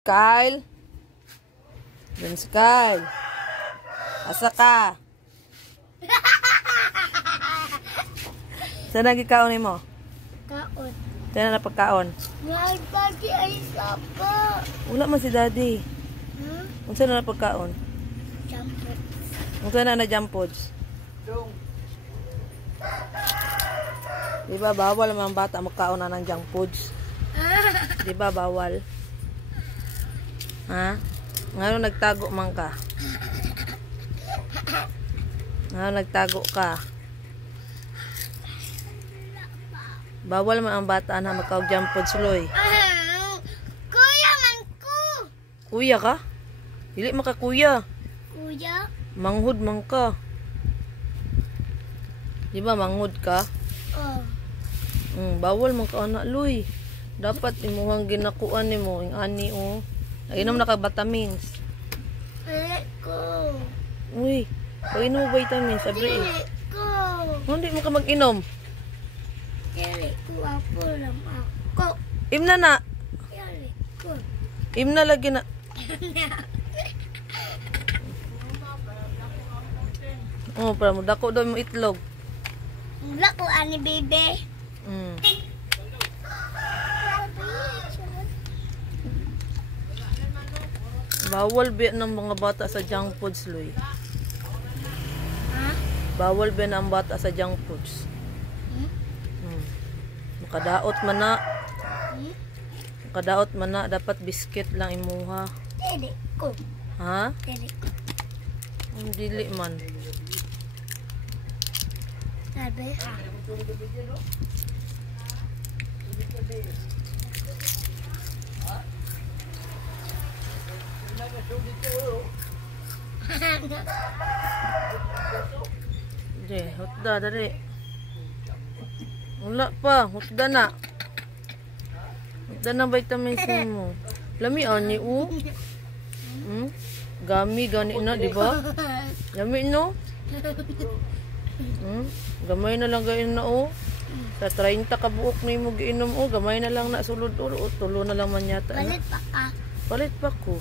Kyle? Dun si Kyle. Asa ka? Saan nagkikaon mo? Kaon. Saan na pagkaon? Daddy ay sapa. Wala man si daddy. Saan na pagkaon? Jumper. Saan na jump pods? Diba bawal mga bata magkaon na ng junk foods? Diba bawal? Ha? Ngayon nagtago man ka? Ngayon nagtago ka? Bawal man ang bata na magkaog junk foods, Loy. Kuya man ko. Kuya ka? Dili maka kuya. Kuya? Manghud man ka. Diba manghud ka? Oh. Bawal man ka anak, Loy. Dapat imuhang ginakuan nimo ing ani o. Inom na ka vitamins. Dili ko. Uy, pag-inom mo vitamins, abri eh. Dili ko. Hindi mo ka mag-inom. Dili ko. Ako lang ako. Imna na. Dili ko. Imna lagi na. Oh, para mo dako daw mo itlog. Wala ko ani baby. Bawal ba ng mga bata sa junk foods, Loy? Ha? Bawal ba ng bata sa junk foods? Makadaot man na. Makadaot man na. Dapat biscuit lang imuha. Dili ko. Ha? Dili ko. Ang dili man. Sabi? Hindi, hutda, dari. Wala pa, hutda na. Hutda na vitamins mo. Lami ani o. Gami, gani na, di ba? Lami no? Gamay na lang gayon na o. Sa 30 ka buok na mo giinom o. Gamay na lang na sulod o. Tulo na lang man yata. Balit pa ka. Palit pa ko.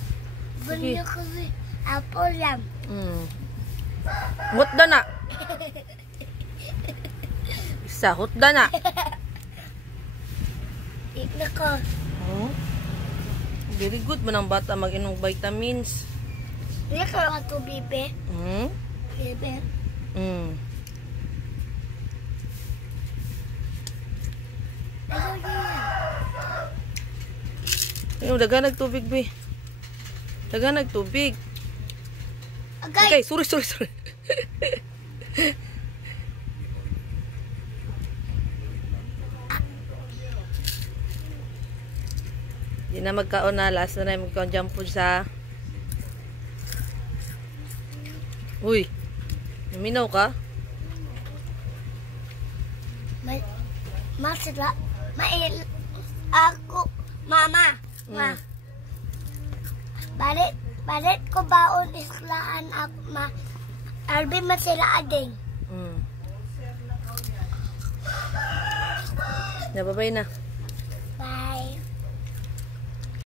Bunyo ko apo lang. Hutda na. Isa, hutda na. Tigna ko. Very good man ang bata mag-inom vitamins. Tigna ko lang ito, bebe. Bebe. Ayaw niya. Ayun, dagan nagtubig, be. Dagan nagtubig. Agay! Okay, sorry. Di na magkaon na. Last na na magkaon jump food sa... Uy, naminaw ka? Masira. Ako. Mama. Ma. Balit ko baon islaan ako, ma. Arbi masira ading. Nababay na. Bye.